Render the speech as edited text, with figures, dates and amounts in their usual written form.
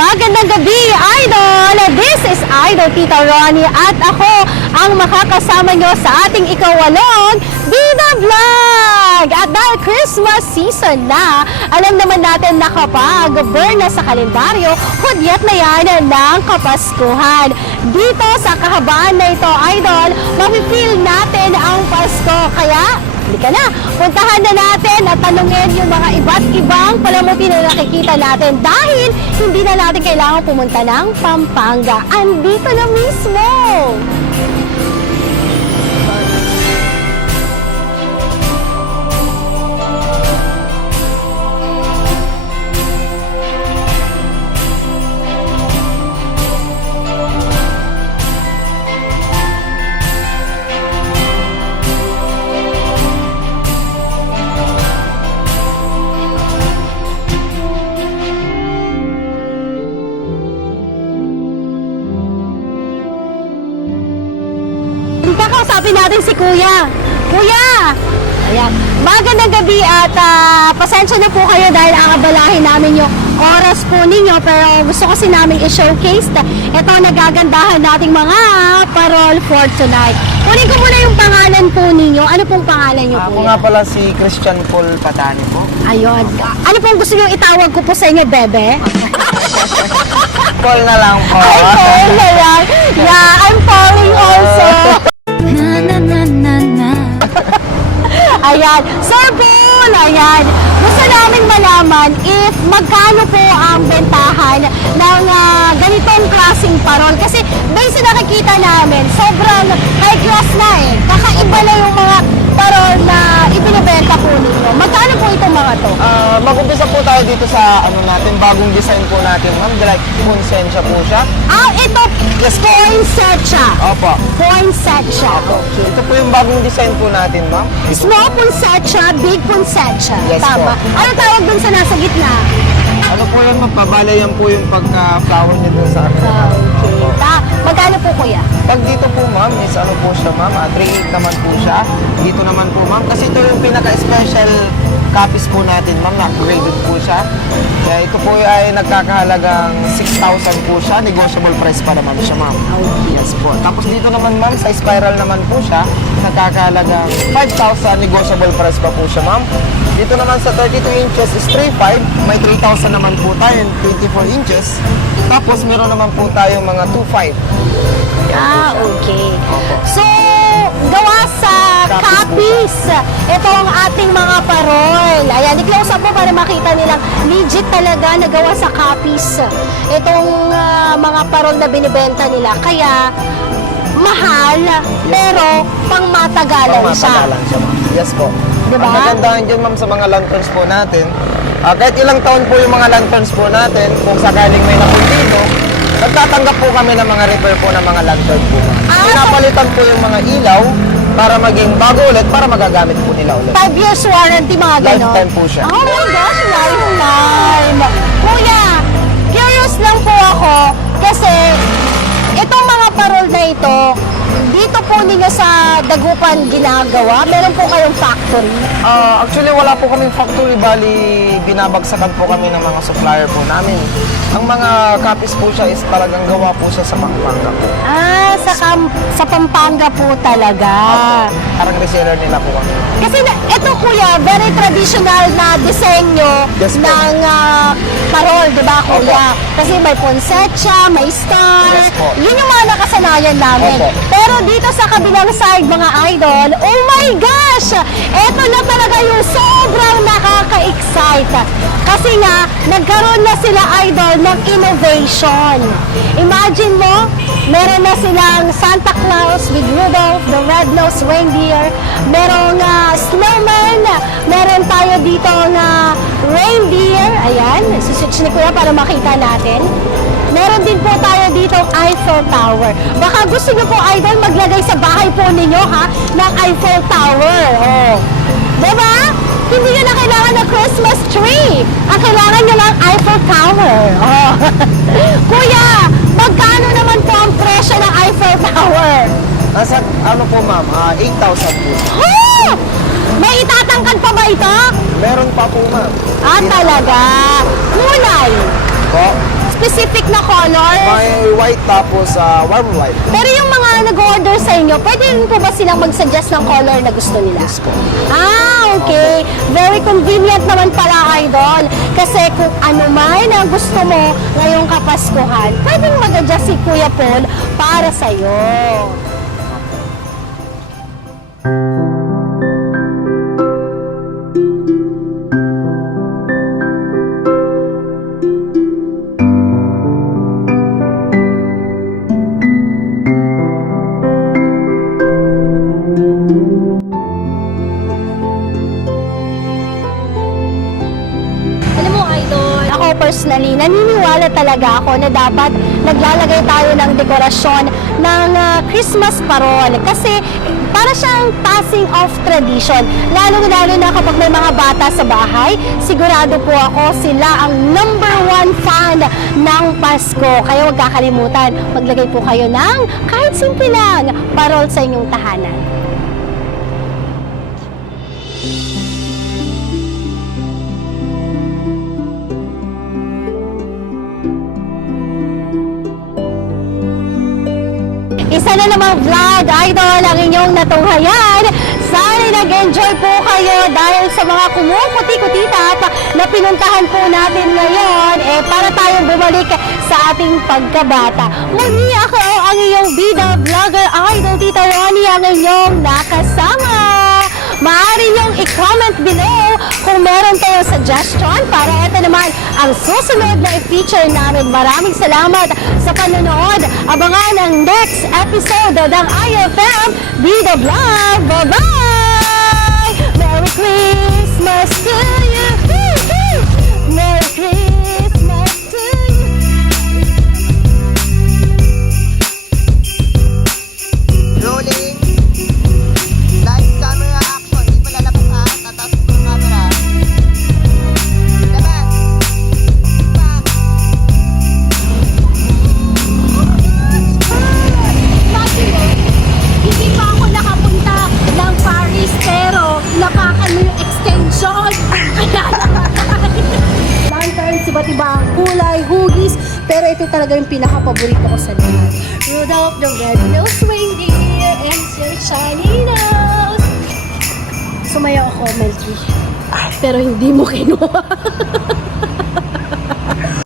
Magandang gabi, Idol! This is Idol Tita Ronnie at ako ang makakasama nyo sa ating ikawalong Bida Vlog! At dahil Christmas season na, alam naman natin na kapag burn na sa kalendaryo, hudyat na yan ng Kapaskuhan. Dito sa kahabaan na ito, Idol, mapifeel natin ang Pasko. Kaya, halika na, puntahan na natin at tanungin yung mga iba't ibang palamuti na nakikita natin dahil hindi na natin kailangan pumunta ng Pampanga. Andito na mismo! Kakausapin natin si Kuya. Kuya! Ayan. Magandang gabi at pasensya na po kayo dahil aabalahin namin yung oras po ninyo pero gusto kasi namin i-showcase ito nagagandahan nating mga parol for tonight. Kunin ko muna yung pangalan po ninyo. Ano pong pangalan nyo, Ako Kuya? nga pala si Christian Paul Patani po. Ayun. Ano pong gusto nyo itawag ko po sa inyo, bebe? Paul na lang po. Ay, Paul na lang. Yeah, I'm falling also. Ayan. Sir Paul, ayan. Gusto namin malaman if magkano po ang bentahan ng ganitong klaseng parol. Kasi based sa nakikita namin, sobrang high class na eh. Kakaiba na yung mga parol na ibinibenta po ninyo. Magkano po itong mga to? Mag-umpisa po tayo dito sa natin, bagong design po natin, ma'am. Like, konsensya po siya. Ito, poinsettia. Opo. Poinsettia. Okay. Ito po yung bagong design po natin, ma'am. Small poinsettia, big poinsettia. Yes, Tama. po. Ano tawag dun sa nasa gitna? Ano po yan, ma'am? Pabala yan po yung pagka-flower niya dun sa akin. Okay. Magkano po, Kuya? Pag dito po, ma'am, is ano po siya, ma'am? 3.8 naman po siya. Dito naman po, ma'am. Kasi ito yung pinaka-special copies po natin, ma'am. Na-graded po siya. Kaya ito po ay nagkakahalagang 6,000 po siya. Negotiable price pa naman siya, ma'am. Yes po. Tapos dito naman, ma'am, sa spiral naman po siya. Nagkakahalagang 5,000. Negotiable price pa po siya, ma'am. Dito naman sa 32 inches is 3,500. May 3,000 naman po tayo, 24 inches. Tapos meron naman po tayong mga 2,500. Okay. So, gawa sa copies. Ito ang ating mga parol. Ayan, i-close up po para makita nilang legit talaga na gawa sa copies. Itong mga parol na binibenta nila. Kaya, mahal, pero pangmatagalan siya. Pangmatagalan siya, ma'am. Yes po. Diba? Ang kagandahan dyan, ma'am, sa mga lanterns po natin, kahit ilang taon po yung mga lanterns po natin, kung sakaling may napuntido, nagtatanggap po kami ng mga repair po ng mga lantern po. Pinapalitan po yung mga ilaw para maging bago ulit, para magagamit po nila ulit. 5 years warranty, mga ganon. Lifetime po siya. Oh my gosh, lifetime. Kuya, curious lang po ako kasi itong mga parol na ito, dito po ninyo sa Dagupan ginagawa? Meron po kayong factory? Actually, wala po kaming factory, bali binabagsakan po kami ng mga supplier po namin. Ang mga copies po siya is talagang gawa po siya sa Pampanga po. Sa Pampanga po talaga. Parang reseller nila po kami. Kasi ito kuya, very traditional na disenyo Yes, po. ng parol, di ba kuya? Opo. Kasi may poinsettia, may star. Yes, po. Yun yung mga nakasanayan namin. Opo. Pero dito sa kabilang side, mga idol, oh my gosh! Ito na talaga yung sobrang nakaka-excite. Kasi nga, nagkaroon na sila idol ng innovation. Imagine mo, meron na silang Santa Claus with Rudolph, the red-nosed reindeer. Merong snowman. Meron tayo dito na reindeer. Ayan, suswitch ni Kuya para makita natin. meron din po tayo dito Eiffel Tower. Baka gusto nyo po, idol, maglagay sa bahay po ninyo, ha, ng Eiffel Tower. Oh. Diba? Hindi nyo na kailangan ng Christmas tree. Ang kailangan nyo lang Eiffel Tower. Oh. Kuya, magkano naman po ang presyo ng Eiffel Tower? Nasa, ano po ma'am, 8,000 po. Oh! May itatangkan pa ba ito? Meron pa po ma'am. Ah, talaga. Kulay. Po. Specific na color. May white tapos warm white. Pero yung mga nag-order sa inyo, pwede rin po ba silang mag-suggest ng color na gusto nila? Yes po. Ah, okay. Very convenient naman pala, idol. Kasi kung ano man ang gusto mo ngayong Kapaskuhan, pwedeng mag-adjust si Kuya Paul para sa'yo. Alam mo, idol, ako personally, naniniwala talaga ako na dapat naglalagay tayo ng dekorasyon ng Christmas parol. Kasi para siyang passing of tradition. Lalo na kapag may mga bata sa bahay, sigurado po ako sila ang #1 fan ng Pasko. Kaya huwag kakalimutan, maglagay po kayo ng kahit simple lang parol sa inyong tahanan. Isa na namang vlog, idol, ang inyong natunghayan. Sana nag-enjoy po kayo dahil sa mga kumukuti-kutitap na pinuntahan po natin ngayon para tayong bumalik sa ating pagkabata. Muli ako ang iyong bida vlogger, idol, Tita Ronnie, ang inyong nakasama. Maaari niyong i-comment below kung meron kayong suggestion para ito naman ang susunod na i-feature namin. Maraming salamat sa panonood. Abangan ang next episode ng IFM Bida Vlog. Bye-bye! Merry Christmas to you! Merry Christmas to you! Rolling. Live camera action. Di pa lalabas ha. Tataas ko yung camera. Labas. Back. Sabi mo, hindi pa ako nakapunta ng Paris pero napakan mo yung extension. Lanterns, iba't ibang kulay, hugis, pero ito talaga yung pinaka-paborito ko sa lahat. Rudolph the Red-Nosed Reindeer and your shiny nose. Sumayaw ako, Melky. Pero hindi mo kinuha.